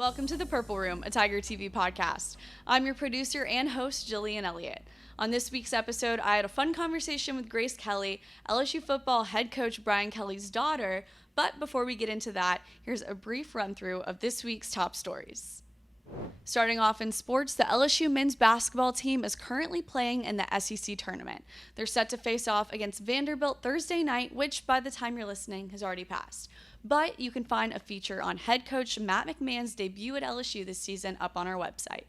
Welcome to The Purple Room, a Tiger TV podcast. I'm your producer and host, Jillian Elliott. On this week's episode, I had a fun conversation with Grace Kelly, LSU football head coach Brian Kelly's daughter. But before we get into that, here's a brief run-through of this week's top stories. Starting off in sports, the LSU men's basketball team is currently playing in the SEC tournament. They're set to face off against Vanderbilt Thursday night, which by the time you're listening has already passed. But you can find a feature on head coach Matt McMahon's debut at LSU this season up on our website.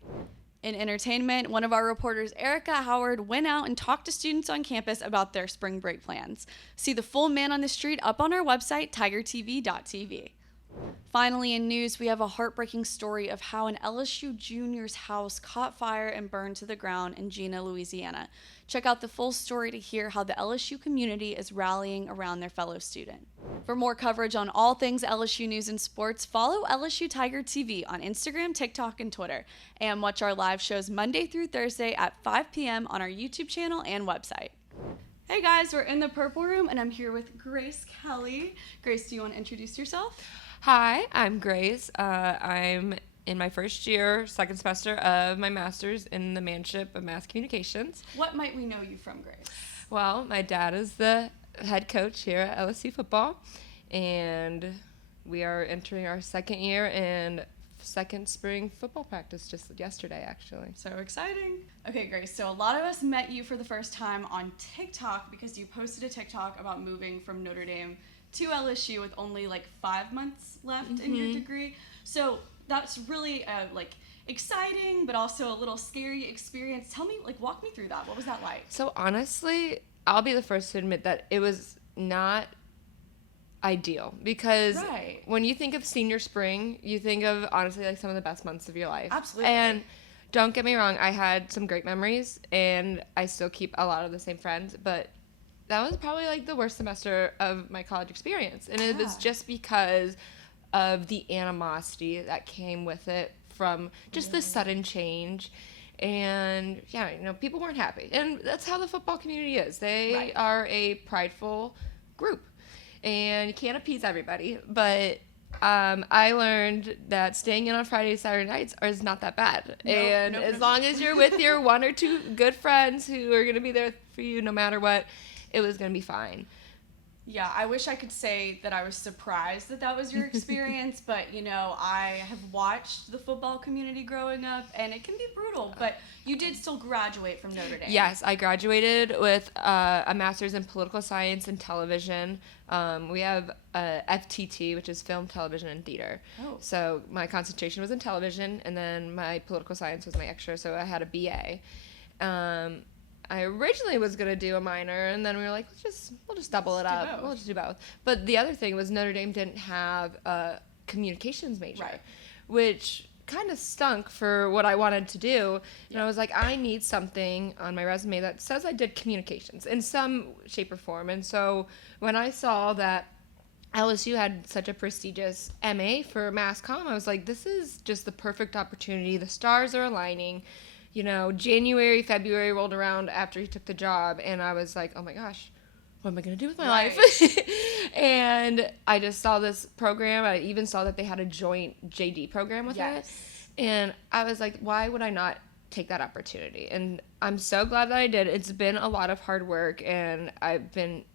In entertainment, one of our reporters, Erica Howard, went out and talked to students on campus about their spring break plans. See the full Man on the Street up on our website, tigertv.tv. Finally, in news, we have a heartbreaking story of how an LSU junior's house caught fire and burned to the ground in Jena, Louisiana. Check out the full story to hear how the LSU community is rallying around their fellow student. For more coverage on all things LSU news and sports, follow LSU Tiger TV on Instagram, TikTok, and Twitter. And watch our live shows Monday through Thursday at 5 p.m. on our YouTube channel and website. Hey guys, we're in the Purple Room, and I'm here with Grace Kelly. Grace, do you want to introduce yourself? Hi, I'm Grace. I'm in my first year, second semester of my master's in the Manship of Mass Communications. What might we know you from, Grace? Well, my dad is the head coach here at LSU football, and we are entering our second year and second spring football practice just yesterday, actually. So exciting. Okay, Grace, so a lot of us met you for the first time on TikTok because you posted a TikTok about moving from Notre Dame to LSU with only like 5 months left in your degree. So that's really exciting, but also a little scary experience. Tell me, walk me through that. What was that like? So honestly, I'll be the first to admit that it was not ideal because when you think of senior spring, you think of honestly like some of the best months of your life. Absolutely. And don't get me wrong, I had some great memories and I still keep a lot of the same friends, but that was probably like the worst semester of my college experience. And it was just because of the animosity that came with it from just the sudden change. And people weren't happy. And that's how the football community is. They are a prideful group. And you can't appease everybody. But I learned that staying in on Friday, Saturday nights is not that bad. As long as you're with your one or two good friends who are going to be there for you no matter what, it was going to be fine. Yeah, I wish I could say that I was surprised that was your experience, but, I have watched the football community growing up, and it can be brutal, but you did still graduate from Notre Dame. Yes, I graduated with a master's in political science and television. We have a FTT, which is film, television, and theater. Oh. So my concentration was in television, and then my political science was my extra, so I had a BA. I originally was going to do a minor, and then we were like, we'll just double it up. We'll just do both. But the other thing was Notre Dame didn't have a communications major, which kind of stunk for what I wanted to do. And I was like, I need something on my resume that says I did communications in some shape or form. And so when I saw that LSU had such a prestigious MA for Mass Comm, I was like, this is just the perfect opportunity. The stars are aligning. January, February rolled around after he took the job, and I was like, oh my gosh, what am I going to do with my life? And I just saw this program. I even saw that they had a joint JD program with it. And I was like, why would I not take that opportunity? And I'm so glad that I did. It's been a lot of hard work, and I've been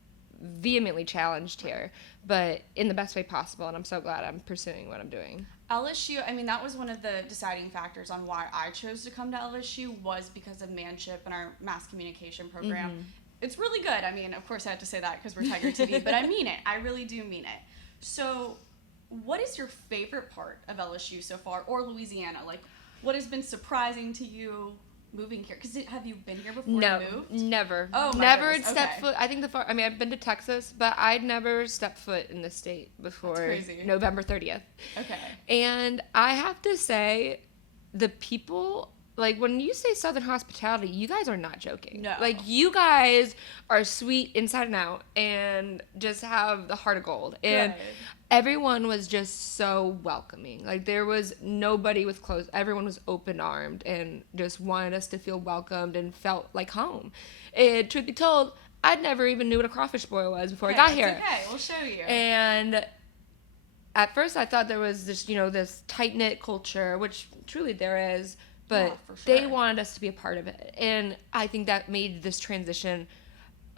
vehemently challenged here, but in the best way possible, and I'm so glad I'm pursuing what I'm doing. LSU, that was one of the deciding factors on why I chose to come to LSU was because of Manship and our mass communication program. It's really good. Of course I have to say that because we're Tiger TV, but I mean it. I really do mean it. So what is your favorite part of LSU so far, or Louisiana? What has been surprising to you moving here? Because have you been here before you moved? Never. Oh, my never goodness. stepped foot. I think I've been to Texas, but I'd never stepped foot in the state before November 30th. Okay. And I have to say, the people, when you say Southern hospitality, you guys are not joking. No. You guys are sweet inside and out and just have the heart of gold. And everyone was just so welcoming. There was nobody with closed. Everyone was open-armed and just wanted us to feel welcomed and felt like home. And truth be told, I'd never even knew what a crawfish boil was before I got here. Okay, we'll show you. And at first I thought there was this, this tight-knit culture, which truly there is, but for sure. they wanted us to be a part of it. And I think that made this transition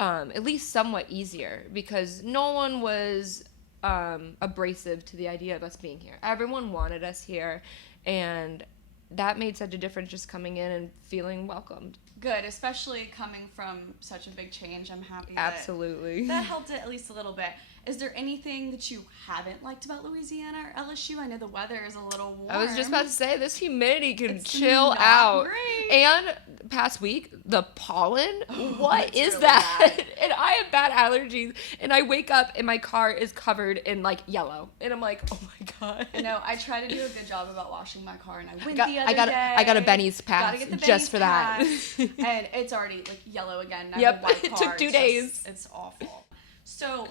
at least somewhat easier, because no one was abrasive to the idea of us being here. Everyone wanted us here, and that made such a difference, just coming in and feeling welcomed. Good, especially coming from such a big change. I'm happy Absolutely. that helped it at least a little bit. Is there anything that you haven't liked about Louisiana or LSU? I know the weather is a little warm. I was just about to say, this humidity can it's chill not out. Great. And past week, the pollen, what is really that? bad. And I have bad allergies, and I wake up and my car is covered in like yellow, and I'm like, oh my god. I know. I try to do a good job about washing my car, and I went the other day. I got a Benny's pass Gotta get the just Benny's for that. pass, and it's already like yellow again. I Yep, have a white it car. took 2 days. It's awful. So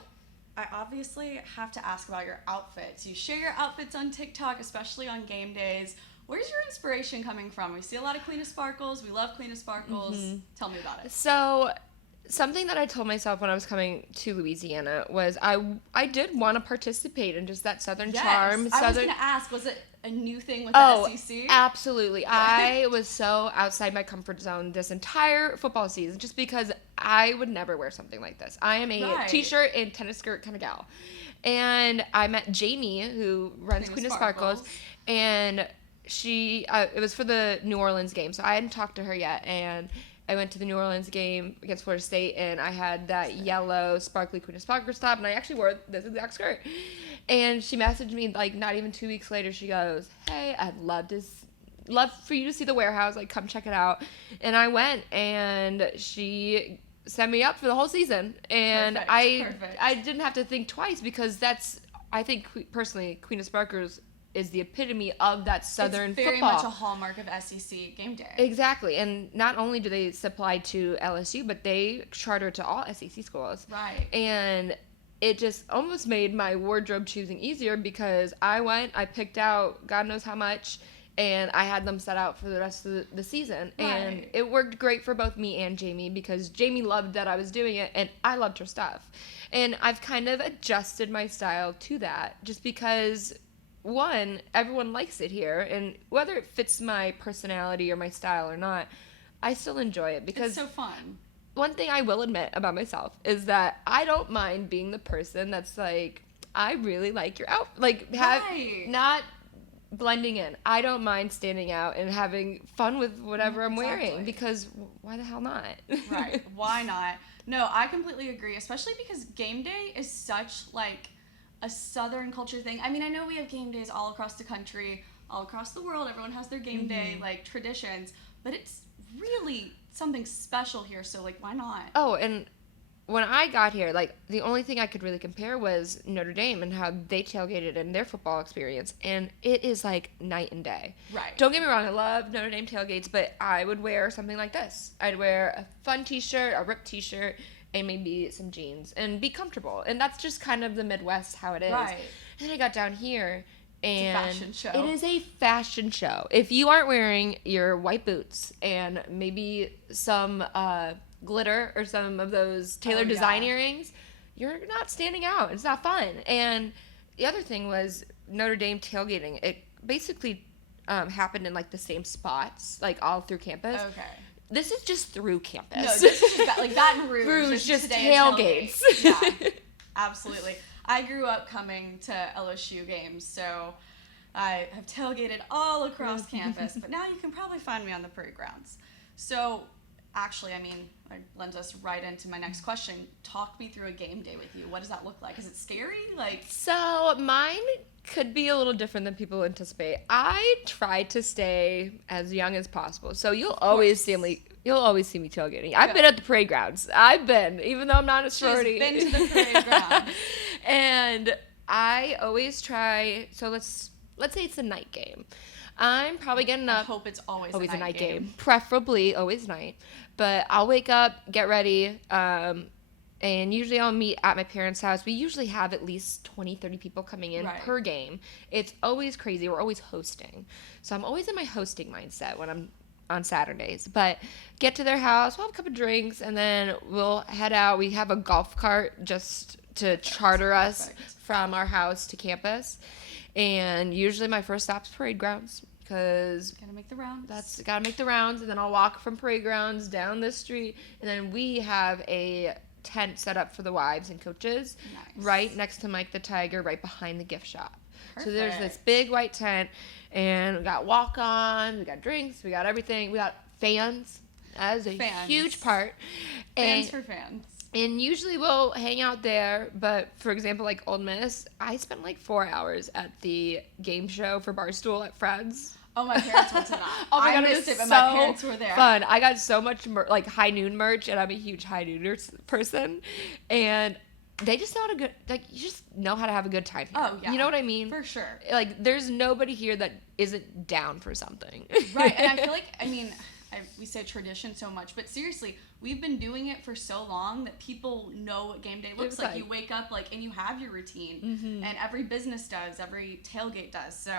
I obviously have to ask about your outfits. You share your outfits on TikTok, especially on game days. Where's your inspiration coming from? We see a lot of Queen of Sparkles. We love Queen of Sparkles. Mm-hmm. Tell me about it. So, something that I told myself when I was coming to Louisiana was I did want to participate in just that Southern charm. I was going to ask, was it a new thing with the SEC? Absolutely. I was so outside my comfort zone this entire football season, just because I would never wear something like this. I am a t-shirt and tennis skirt kind of gal. And I met Jamie, who runs Queen of Sparkles, and she, it was for the New Orleans game, so I hadn't talked to her yet, and I went to the New Orleans game against Florida State, and I had that yellow sparkly Queen of Sparkles top, and I actually wore this exact skirt. And she messaged me, like, not even 2 weeks later. She goes, hey, I'd love for you to see the warehouse. Like, come check it out. And I went, and she set me up for the whole season. And Perfect. I didn't have to think twice, because I think, personally, Queen of Sparkles is the epitome of that Southern football. It's very much a hallmark of SEC game day. Exactly. And not only do they supply to LSU, but they charter to all SEC schools. Right. And it just almost made my wardrobe choosing easier, because I picked out God knows how much, and I had them set out for the rest of the season. Right. And it worked great for both me and Jamie, because Jamie loved that I was doing it, and I loved her stuff. And I've kind of adjusted my style to that, just because, one, everyone likes it here, and whether it fits my personality or my style or not, I still enjoy it, because it's so fun. One thing I will admit about myself is that I don't mind being the person that's like, I really like your outfit, like not blending in. I don't mind standing out and having fun with whatever I'm wearing, because why the hell not? Right. Why not? No, I completely agree, especially because game day is such like a Southern culture thing. I mean, I know we have game days all across the country, all across the world. Everyone has their game day like traditions, but it's really something special here. So like, why not? Oh, and when I got here, like, the only thing I could really compare was Notre Dame and how they tailgated in their football experience, and it is like night and day. Right. Don't get me wrong, I love Notre Dame tailgates, but I would wear something like this. I'd wear a fun t-shirt, a ripped t-shirt, and maybe some jeans, and be comfortable. And that's just kind of the Midwest, how it is. Right. And then I got down here, and it's a fashion show. It is a fashion show. If you aren't wearing your white boots and maybe some glitter or some of those tailored design earrings, you're not standing out. It's not fun. And the other thing was Notre Dame tailgating. It basically happened in like the same spots, like all through campus. Okay. This is just through campus. No, this is just like Baton Rouge. Just tailgates. Yeah, absolutely. I grew up coming to LSU games, so I have tailgated all across campus, but now you can probably find me on the parade grounds. So, actually, I mean, it lends us right into my next question. Talk me through a game day with you. What does that look like? Is it scary? So, mine could be a little different than people anticipate. I try to stay as young as possible. So, you'll always see me tailgating. I've been at the parade grounds. Even though I'm not a sorority. She's been to the parade grounds. And I always try, so let's say it's a night game. I'm probably getting up. I hope it's always a night game. Preferably always night. But I'll wake up, get ready, and usually I'll meet at my parents' house. We usually have at least 20, 30 people coming in per game. It's always crazy. We're always hosting. So I'm always in my hosting mindset when I'm on Saturdays. But get to their house, we'll have a couple drinks, and then we'll head out. We have a golf cart just to charter us from our house to campus. And usually my first stop's parade grounds because gotta make the rounds. Gotta make the rounds, and then I'll walk from parade grounds down the street, and then we have a tent set up for the wives and coaches right next to Mike the Tiger, right behind the gift shop. Perfect. So there's this big white tent, and we got walk-on, we got drinks, we got everything, we got fans. That is a huge part. Fans for fans. And usually we'll hang out there, but for example, like Ole Miss, I spent like 4 hours at the game show for Barstool at Fred's. Oh, my parents went to that. Oh my God, I missed it, but my parents were there. Fun. I got so much like high noon merch, and I'm a huge high noon person, and they just know how to you just know how to have a good time here. Oh yeah, you know what I mean? For sure. Like there's nobody here that isn't down for something. Right, and I feel like we say tradition so much, but seriously, we've been doing it for so long that people know what game day looks like. You wake up and you have your routine, and every business does, every tailgate does. So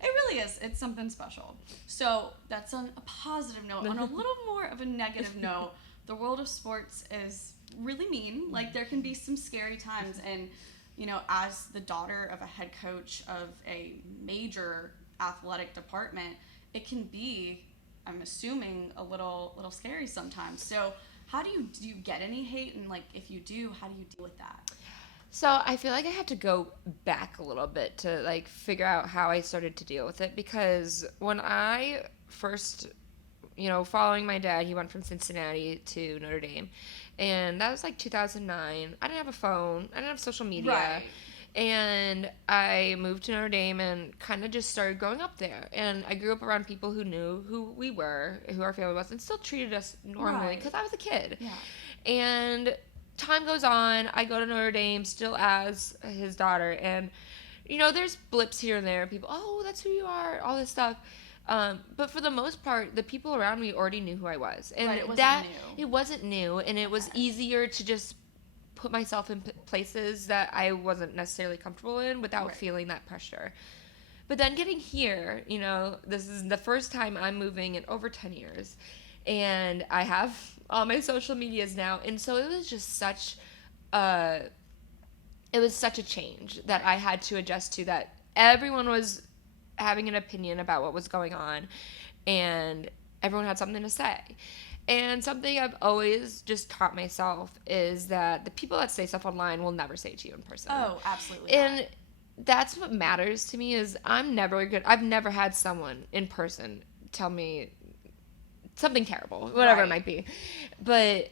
it really is. It's something special. So that's on a positive note. On a little more of a negative note, the world of sports is really mean. Like there can be some scary times, and as the daughter of a head coach of a major athletic department, it can be, I'm assuming, a little scary sometimes. So how do you get any hate, and if you do, how do you deal with that? So I feel like I had to go back a little bit to figure out how I started to deal with it, because when I first, following my dad, he went from Cincinnati to Notre Dame, and that was 2009. I didn't have a phone, I didn't have social media. Right. And I moved to Notre Dame and kind of just started growing up there. And I grew up around people who knew who we were, who our family was, and still treated us normally because I was a kid. Yeah. And time goes on. I go to Notre Dame still as his daughter. And, there's blips here and there. People, oh, that's who you are, all this stuff. But for the most part, the people around me already knew who I was. And it wasn't new. And it was easier to just put myself in places that I wasn't necessarily comfortable in without feeling that pressure. But then getting here, this is the first time I'm moving in over 10 years, and I have all my social medias now, and so it was just such a change that I had to adjust to, that everyone was having an opinion about what was going on, and everyone had something to say. And something I've always just taught myself is that the people that say stuff online will never say it to you in person. Oh, absolutely. And that's what matters to me, is I've never had someone in person tell me something terrible, whatever it might be. But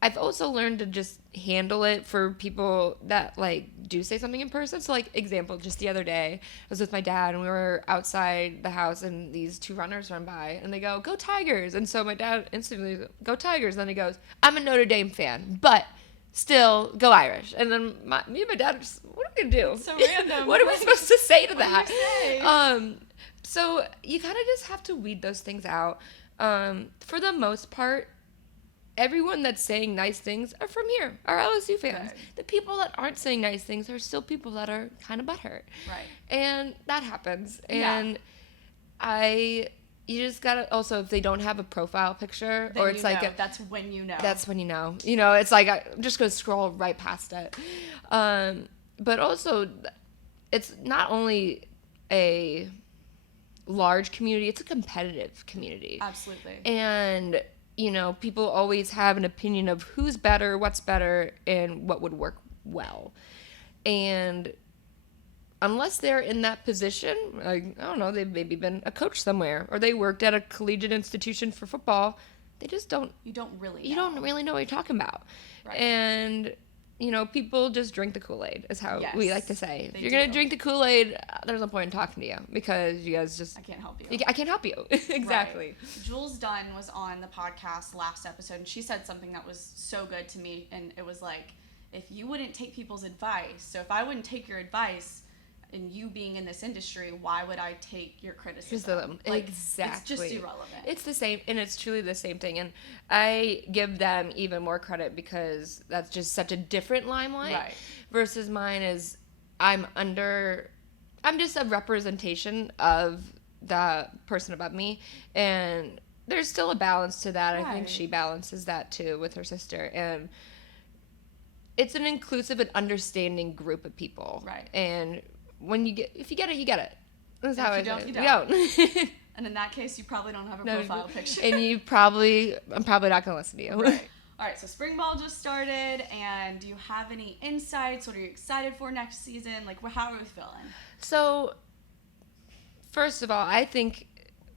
I've also learned to just handle it for people that do say something in person. So example, just the other day, I was with my dad and we were outside the house and these two runners run by and they go, "Go Tigers." And so my dad instantly goes, "Go Tigers." And then he goes, "I'm a Notre Dame fan, but still go Irish." And then me and my dad are just, what are we gonna do? It's so random. What are we supposed to say to that? Say? So you kind of just have to weed those things out. For the most part, everyone that's saying nice things are from here, are LSU fans. Right. The people that aren't saying nice things are still people that are kind of butthurt. Right. And that happens. And you just gotta, also, if they don't have a profile picture, then or it's that's when you know. That's when you know. It's I'm just gonna scroll right past it. But also, it's not only a large community, it's a competitive community. Absolutely. And people always have an opinion of who's better, what's better, and what would work well. And unless they're in that position, I don't know, they've maybe been a coach somewhere, or they worked at a collegiate institution for football, they just don't... You don't really know what you're talking about. Right. And... people just drink the Kool-Aid, is how we like to say. If you're going to drink the Kool-Aid, there's no point in talking to you, because you guys just... I can't help you. I can't help you. Exactly. Right. Jules Dunn was on the podcast last episode, and she said something that was so good to me, and it was if you wouldn't take people's advice, so if I wouldn't take your advice, and you being in this industry, why would I take your criticism? Exactly. It's just irrelevant. It's the same, and it's truly the same thing. And I give them even more credit because that's just such a different limelight. Right. Versus mine is, I'm just a representation of the person above me, and there's still a balance to that. Right. I think she balances that too with her sister, and it's an inclusive and understanding group of people. Right. And if you get it, you get it. That's how I say it. You don't. You And in that case, you probably don't have a profile picture. And I'm probably not going to listen to you. Right. All right, so spring ball just started, and do you have any insights? What are you excited for next season? Like, how are we feeling? So, first of all, I think,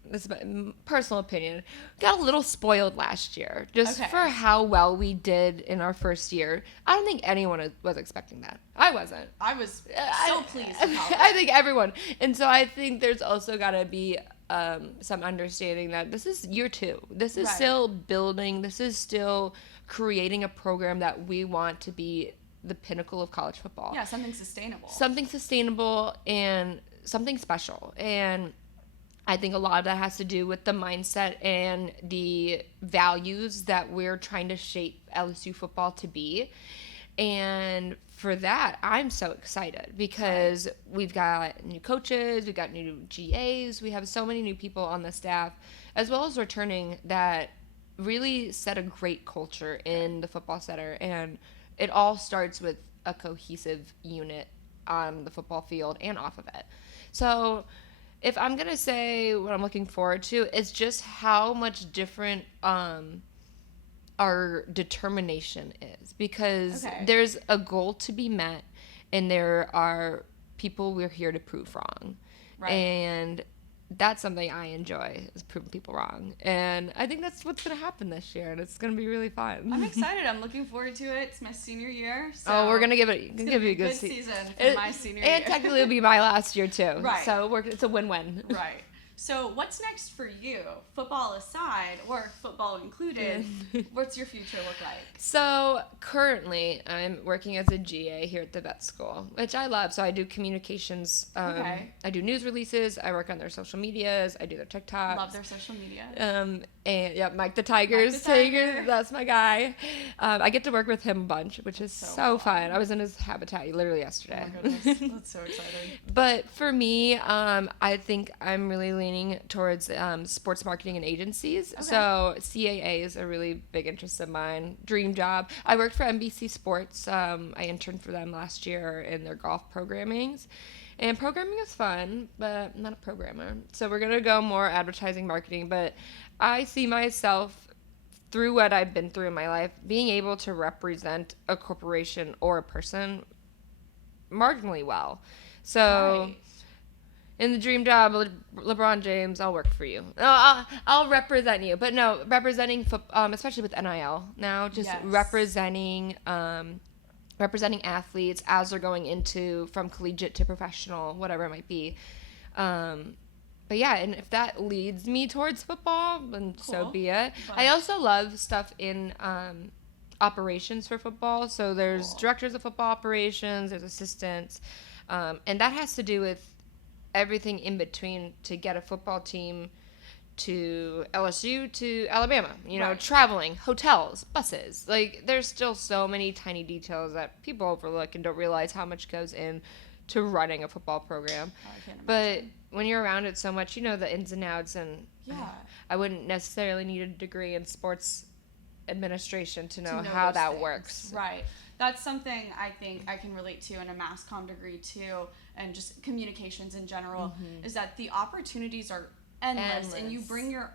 this is my personal opinion, got a little spoiled last year just for how well we did in our first year. I don't think anyone was expecting that. I wasn't. I was so pleased with how I think everyone. And so I think there's also got to be some understanding that this is year 2. This is still building. This is still creating a program that we want to be the pinnacle of college football. Yeah, something sustainable. Something sustainable and something special. And I think a lot of that has to do with the mindset and the values that we're trying to shape LSU football to be. And for that, I'm so excited because we've got new coaches, we've got new GAs, we have so many new people on the staff, as well as returning, that really set a great culture in the football center. And it all starts with a cohesive unit on the football field and off of it. So if I'm going to say what I'm looking forward to, it's just how much different our determination is, because there's a goal to be met and there are people we're here to prove wrong. Right. And that's something I enjoy, is proving people wrong. And I think that's what's going to happen this year, and it's going to be really fun. I'm excited. I'm looking forward to it. It's my senior year. So we're going to give it a good season for my senior year. And technically it'll be my last year too. Right. So it's a win-win. Right. So what's next for you? Football aside, or football included, what's your future look like? So currently I'm working as a GA here at the vet school, which I love. So I do communications. I do news releases. I work on their social medias. I do their TikToks. Love their social media. And Mike the Tigers. That's my guy. I get to work with him a bunch, which is so fun. I was in his habitat literally yesterday. Oh my goodness. That's so exciting. But for me, I think I'm really leaning towards sports marketing and agencies. So CAA is a really big interest of mine. Dream job. I worked for NBC Sports. I interned for them last year in their golf programmings. And programming is fun, but I'm not a programmer. So we're going to go more advertising, marketing. But I see myself, through what I've been through in my life, being able to represent a corporation or a person marginally well. So in the dream job, LeBron James, I'll work for you. I'll represent you. But no, representing, especially with NIL now, just representing athletes as they're going into, from collegiate to professional, whatever it might be. But yeah, and if that leads me towards football, then so be it. But I also love stuff in operations for football. So there's directors of football operations, there's assistants, and that has to do with everything in between to get a football team to LSU to Alabama, traveling, hotels, buses. Like, there's still so many tiny details that people overlook and don't realize how much goes in to running a football program. But when you're around it so much, you know the ins and outs, and I wouldn't necessarily need a degree in sports administration to know how that works. Right. That's something I think I can relate to in a mass comm degree too, and just communications in general, is that the opportunities are endless, and you bring your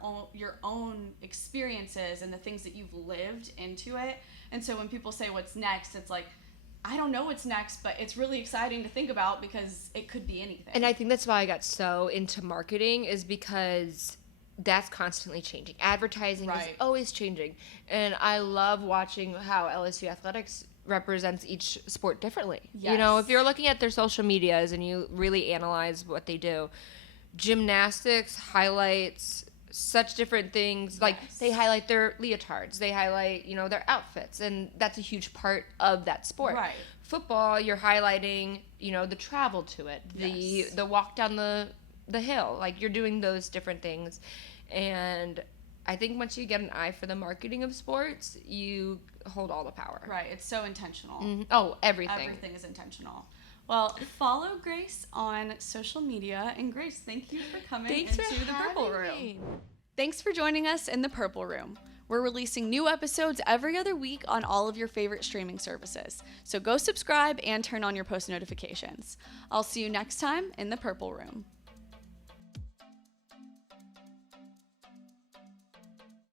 own experiences and the things that you've lived into it. And so when people say what's next, it's like, I don't know what's next, but it's really exciting to think about because it could be anything. And I think that's why I got so into marketing, is because that's constantly changing. Advertising is always changing. And I love watching how LSU athletics represents each sport differently. Yes. If you're looking at their social medias and you really analyze what they do, gymnastics highlights such different things. Like, they highlight their leotards, they highlight, their outfits, and that's a huge part of that sport. Right. Football, you're highlighting, the travel to it, the walk down the hill. Like, you're doing those different things. And I think once you get an eye for the marketing of sports, you hold all the power. Right. It's so intentional. Mm-hmm. Oh, everything. Everything is intentional. Well, follow Grace on social media. And Grace, thank you for coming into the Purple Room. Thanks for joining us in the Purple Room. We're releasing new episodes every other week on all of your favorite streaming services. So go subscribe and turn on your post notifications. I'll see you next time in the Purple Room.